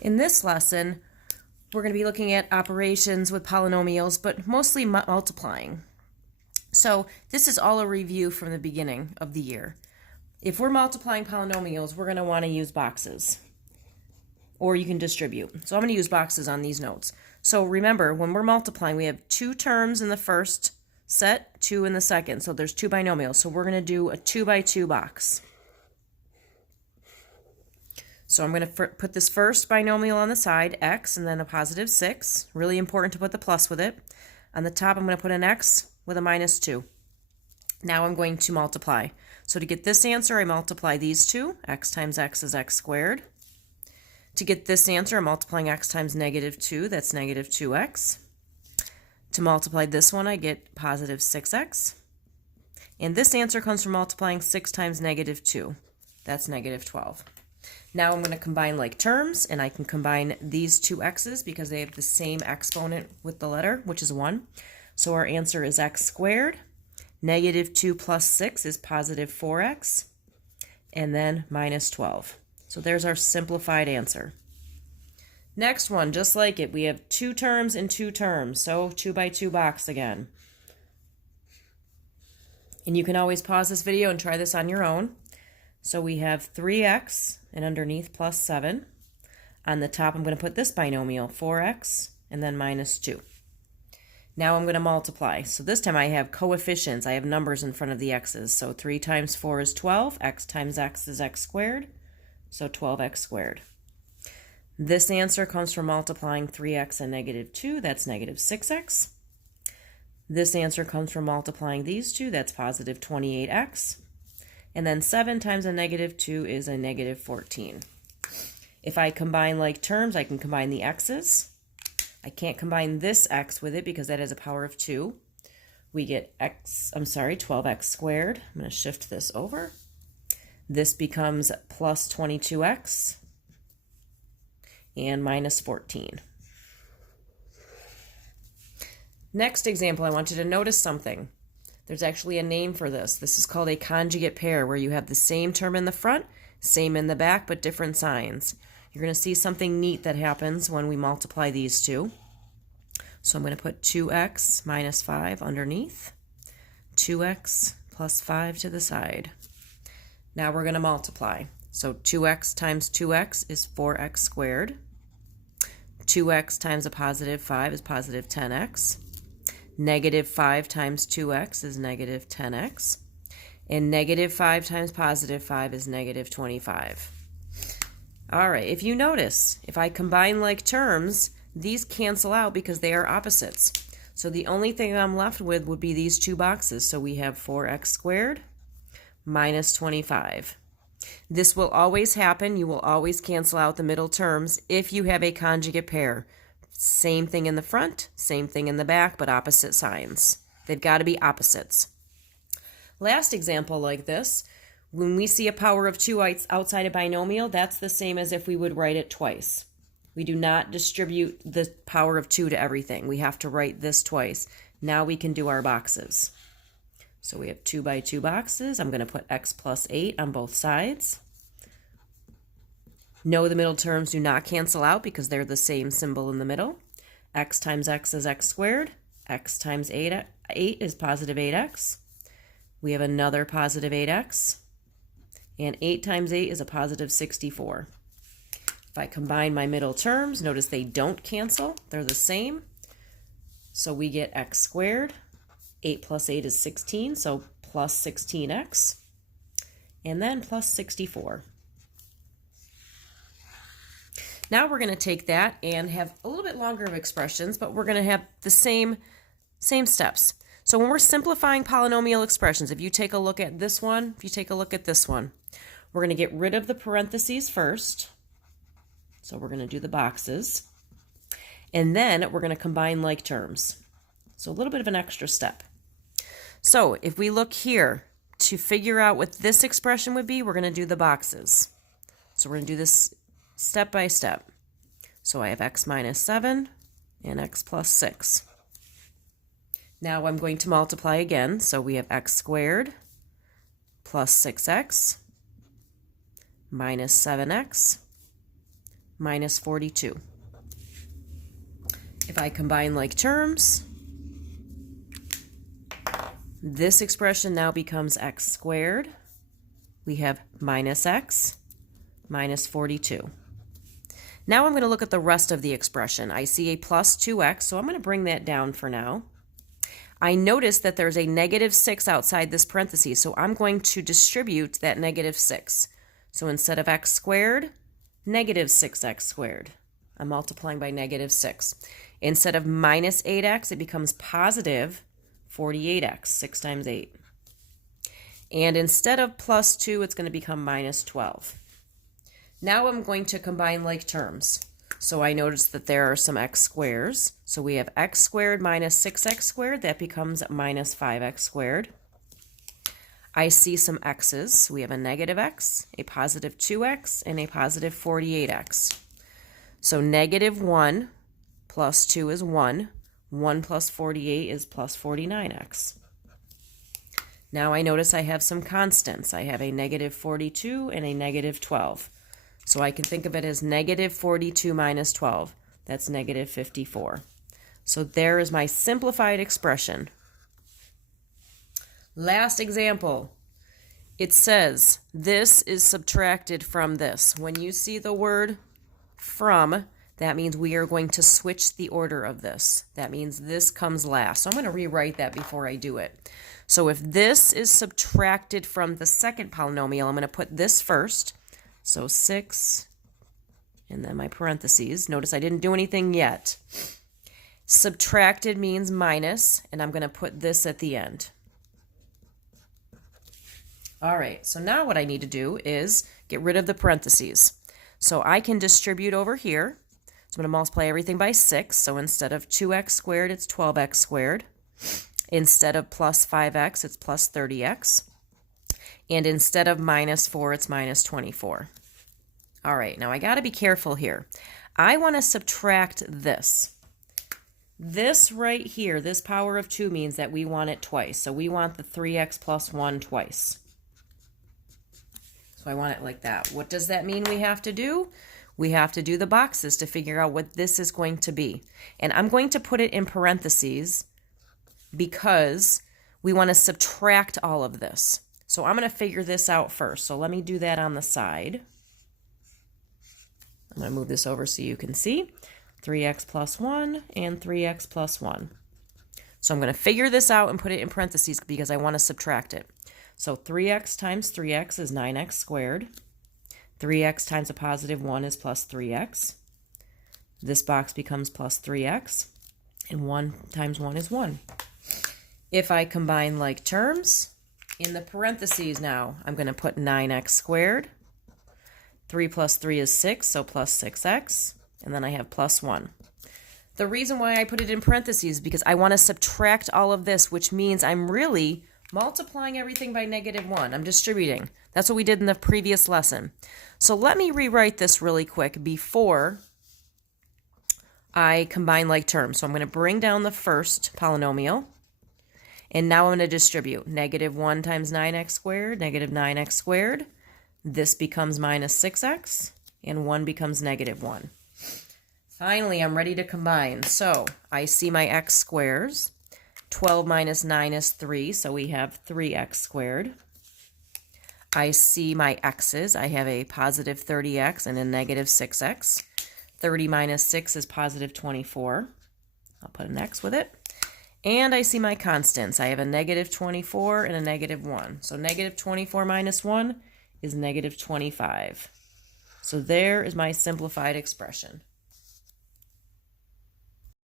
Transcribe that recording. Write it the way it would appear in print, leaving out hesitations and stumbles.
In this lesson, we're going to be looking at operations with polynomials, but mostly multiplying. So this is all a review from the beginning of the year. If we're multiplying polynomials, we're going to want to use boxes, or you can distribute. So I'm going to use boxes on these notes. So remember, when we're multiplying, we have two terms in the first set, two in the second. So there's two binomials. So we're going to do a 2 by 2 box. So I'm going to put this first binomial on the side, x, and then a positive 6. Really important to put the plus with it. On the top, I'm going to put an x with a minus 2. Now I'm going to multiply. So to get this answer, I multiply these two. X times x is x squared. To get this answer, I'm multiplying x times negative 2. That's negative 2x. To multiply this one, I get positive 6x. And this answer comes from multiplying 6 times negative 2. That's negative 12. Now I'm going to combine like terms, and I can combine these two x's because they have the same exponent with the letter, which is 1. So our answer is x squared. Negative 2 plus 6 is positive 4x, and then minus 12. So there's our simplified answer. Next one, just like it, we have two terms and two terms, so 2 by 2 box again. And you can always pause this video and try this on your own. So we have 3x and underneath plus 7. On the top, I'm going to put this binomial, 4x and then minus 2. Now I'm going to multiply. So this time I have coefficients. I have numbers in front of the x's. So 3 times 4 is 12. X times x is x squared. So 12x squared. This answer comes from multiplying 3x and negative 2. That's negative 6x. This answer comes from multiplying these two. That's positive 28x. And then 7 times a negative 2 is a negative 14. If I combine like terms, I can combine the x's. I can't combine this x with it because that has a power of 2. We get 12x squared. I'm going to shift this over. This becomes plus 22x and minus 14. Next example, I want you to notice something. There's actually a name for this. This is called a conjugate pair, where you have the same term in the front, same in the back, but different signs. You're going to see something neat that happens when we multiply these two. So I'm going to put 2x minus 5 underneath, 2x plus 5 to the side. Now we're going to multiply. So 2x times 2x is 4x squared. 2x times a positive 5 is positive 10x. Negative 5 times 2x is negative 10x. And negative 5 times positive 5 is negative 25. All right, if you notice, if I combine like terms, these cancel out because they are opposites. So the only thing I'm left with would be these two boxes. So we have 4x squared minus 25. This will always happen. You will always cancel out the middle terms if you have a conjugate pair. Same thing in the front, same thing in the back, but opposite signs. They've got to be opposites. Last example like this, when we see a power of 2 outside a binomial, that's the same as if we would write it twice. We do not distribute the power of 2 to everything. We have to write this twice. Now we can do our boxes. So we have 2 by 2 boxes. I'm going to put x plus 8 on both sides. No, the middle terms do not cancel out because they're the same symbol in the middle. X times x is x squared. X times 8 is positive 8x. We have another positive 8x. And 8 times 8 is a positive 64. If I combine my middle terms, notice they don't cancel. They're the same. So we get x squared. 8 plus 8 is 16, so plus 16x. And then plus 64. Now we're going to take that and have a little bit longer of expressions, but we're going to have the same steps. So when we're simplifying polynomial expressions, if you take a look at this one, if you take a look at this one, we're going to get rid of the parentheses first. So we're going to do the boxes. And then we're going to combine like terms. So a little bit of an extra step. So if we look here to figure out what this expression would be, we're going to do the boxes. So we're going to do this step by step. So I have x minus 7 and x plus 6. Now I'm going to multiply again. So we have x squared plus 6x minus 7x minus 42. If I combine like terms, this expression now becomes x squared. We have minus x minus 42. Now I'm going to look at the rest of the expression. I see a plus 2x, so I'm going to bring that down for now. I notice that there's a negative 6 outside this parenthesis, so I'm going to distribute that negative 6. So instead of x squared, negative 6x squared. I'm multiplying by negative 6. Instead of minus 8x, it becomes positive 48x, 6 times 8. And instead of plus 2, it's going to become minus 12. Now I'm going to combine like terms. So I notice that there are some x squares. So we have x squared minus 6x squared. That becomes minus 5x squared. I see some x's. So we have a negative x, a positive 2x, and a positive 48x. So negative 1 plus 2 is 1. 1 plus 48 is plus 49x. Now I notice I have some constants. I have a negative 42 and a negative 12. So I can think of it as negative 42 minus 12. That's negative 54. So there is my simplified expression. Last example. It says this is subtracted from this. When you see the word from, that means we are going to switch the order of this. That means this comes last. So I'm going to rewrite that before I do it. So if this is subtracted from the second polynomial, I'm going to put this first. So 6, and then my parentheses. Notice I didn't do anything yet. Subtracted means minus, and I'm going to put this at the end. All right, so now what I need to do is get rid of the parentheses. So I can distribute over here. So I'm going to multiply everything by 6. So instead of 2x squared, it's 12x squared. Instead of plus 5x, it's plus 30x. And instead of minus 4, it's minus 24. All right, now I got to be careful here. I want to subtract this. This right here, this power of 2 means that we want it twice. So we want the 3x plus 1 twice. So I want it like that. What does that mean we have to do? We have to do the boxes to figure out what this is going to be. And I'm going to put it in parentheses because we want to subtract all of this. So I'm going to figure this out first. So let me do that on the side. I'm going to move this over so you can see. 3x plus 1 and 3x plus 1. So I'm going to figure this out and put it in parentheses because I want to subtract it. So 3x times 3x is 9x squared. 3x times a positive 1 is plus 3x. This box becomes plus 3x. And 1 times 1 is 1. If I combine like terms, in the parentheses now, I'm going to put 9x squared. 3 plus 3 is 6, so plus 6x. And then I have plus 1. The reason why I put it in parentheses is because I want to subtract all of this, which means I'm really multiplying everything by negative 1. I'm distributing. That's what we did in the previous lesson. So let me rewrite this really quick before I combine like terms. So I'm going to bring down the first polynomial. And now I'm going to distribute. Negative 1 times 9x squared, negative 9x squared. This becomes minus 6x, and 1 becomes negative 1. Finally, I'm ready to combine. So I see my x squares. 12 minus 9 is 3, so we have 3x squared. I see my x's. I have a positive 30x and a negative 6x. 30 minus 6 is positive 24. I'll put an x with it. And I see my constants. I have a negative 24 and a negative 1. So negative 24 minus 1 is negative 25. So there is my simplified expression.